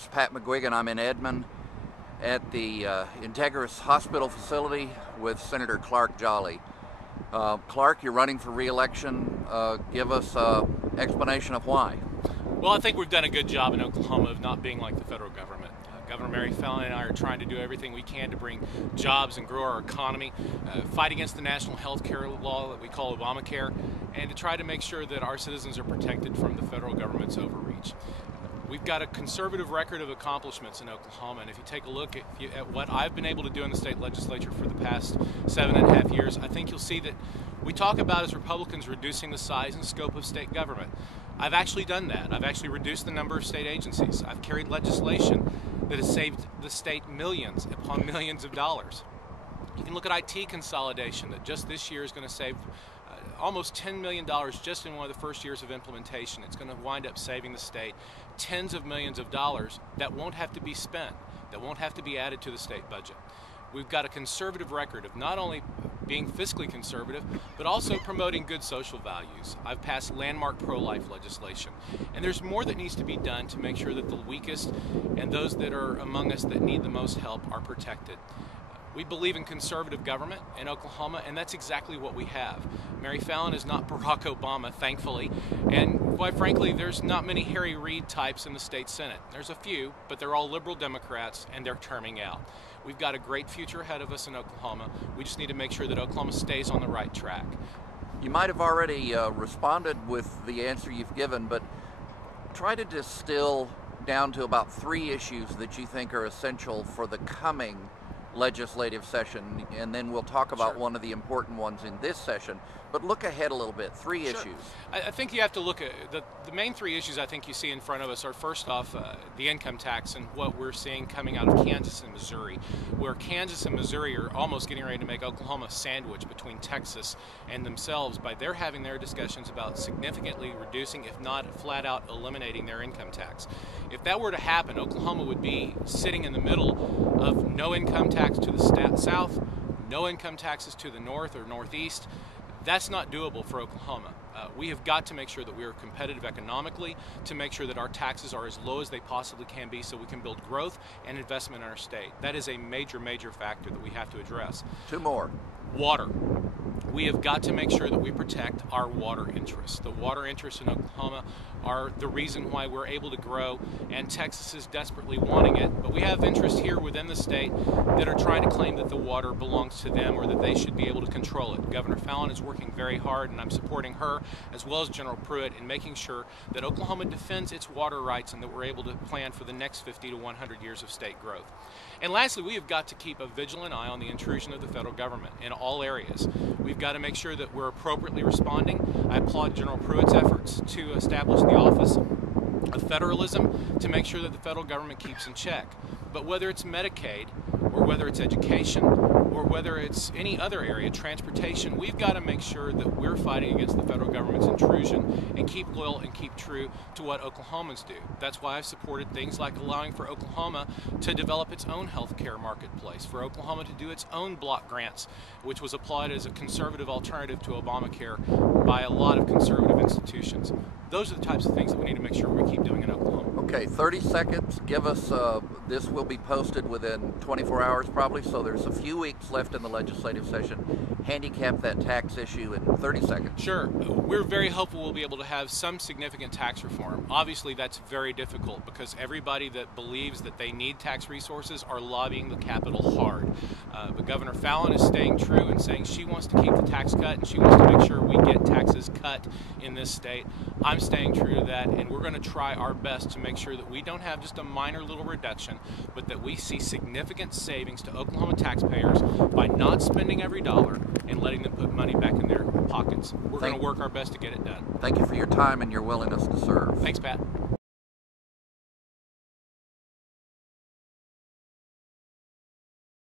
This is Pat McGuigan. I'm in Edmond at the Integris Hospital facility with Senator Clark Jolley. Clark, you're running for re-election. Give us an explanation of why. Well, I think we've done a good job in Oklahoma of not being like the federal government. Governor Mary Fallin and I are trying to do everything we can to bring jobs and grow our economy, fight against the national health care law that we call Obamacare, and to try to make sure that our citizens are protected from the federal government's overreach. We've got a conservative record of accomplishments in Oklahoma, and if you take a look at what I've been able to do in the state legislature for the past 7.5 years, I think you'll see that we talk about as Republicans reducing the size and scope of state government. I've actually done that. I've actually reduced the number of state agencies. I've carried legislation that has saved the state millions upon millions of dollars. You can look at IT consolidation that just this year is going to save almost $10 million just in one of the first years of implementation. It's going to wind up saving the state tens of millions of dollars that won't have to be spent, that won't have to be added to the state budget. We've got a conservative record of not only being fiscally conservative, but also promoting good social values. I've passed landmark pro-life legislation. And there's more that needs to be done to make sure that the weakest and those that are among us that need the most help are protected. We believe in conservative government in Oklahoma, and that's exactly what we have. Mary Fallin is not Barack Obama, thankfully, and quite frankly, there's not many Harry Reid types in the state Senate. There's a few, but they're all liberal Democrats, and they're terming out. We've got a great future ahead of us in Oklahoma. We just need to make sure that Oklahoma stays on the right track. You might have already responded with the answer you've given, but try to distill down to about 3 issues that you think are essential for the coming legislative session, and then we'll talk about one of the important ones in this session. But look ahead a little bit. 3 issues. I think you have to look at the main 3 issues I think you see in front of us are, first off, the income tax and what we're seeing coming out of Kansas and Missouri, where Kansas and Missouri are almost getting ready to make Oklahoma a sandwich between Texas and themselves by they're having their discussions about significantly reducing, if not flat out eliminating, their income tax. If that were to happen, Oklahoma would be sitting in the middle of no income tax to the south, no income taxes to the north or northeast. That's not doable for Oklahoma. We have got to make sure that we are competitive economically, to make sure that our taxes are as low as they possibly can be so we can build growth and investment in our state. That is a major, major factor that we have to address. 2 more. Water. We have got to make sure that we protect our water interests. The water interests in Oklahoma are the reason why we're able to grow, and Texas is desperately wanting it. But we have interests here within the state that are trying to claim that the water belongs to them or that they should be able to control it. Governor Fallin is working very hard, and I'm supporting her as well as General Pruitt in making sure that Oklahoma defends its water rights and that we're able to plan for the next 50 to 100 years of state growth. And lastly, we have got to keep a vigilant eye on the intrusion of the federal government in all areas. We've got to make sure that we're appropriately responding. I applaud General Pruitt's efforts to establish the Office of Federalism to make sure that the federal government keeps in check. But whether it's Medicaid, or whether it's education, or whether it's any other area, transportation, we've got to make sure that we're fighting against the federal government's intrusion and keep loyal and keep true to what Oklahomans do. That's why I've supported things like allowing for Oklahoma to develop its own health care marketplace, for Oklahoma to do its own block grants, which was applied as a conservative alternative to Obamacare by a lot of conservative institutions. Those are the types of things that we need to make sure we keep doing in Oklahoma. Okay, 30 seconds. Give us, this will be posted within 24 hours probably, so there's a few weeks left in the legislative session. Handicap that tax issue in 30 seconds. Sure. We're very hopeful we'll be able to have some significant tax reform. Obviously, that's very difficult because everybody that believes that they need tax resources are lobbying the Capitol hard. But Governor Fallin is staying true and saying she wants to keep the tax cut and she wants to make sure we get taxes cut in this state. I'm staying true to that, and we're going to try our best to make sure that we don't have just a minor little reduction, but that we see significant savings to Oklahoma taxpayers by not spending every dollar and letting them put money back in their pockets. We're going to work our best to get it done. Thank you for your time and your willingness to serve. Thanks, Pat.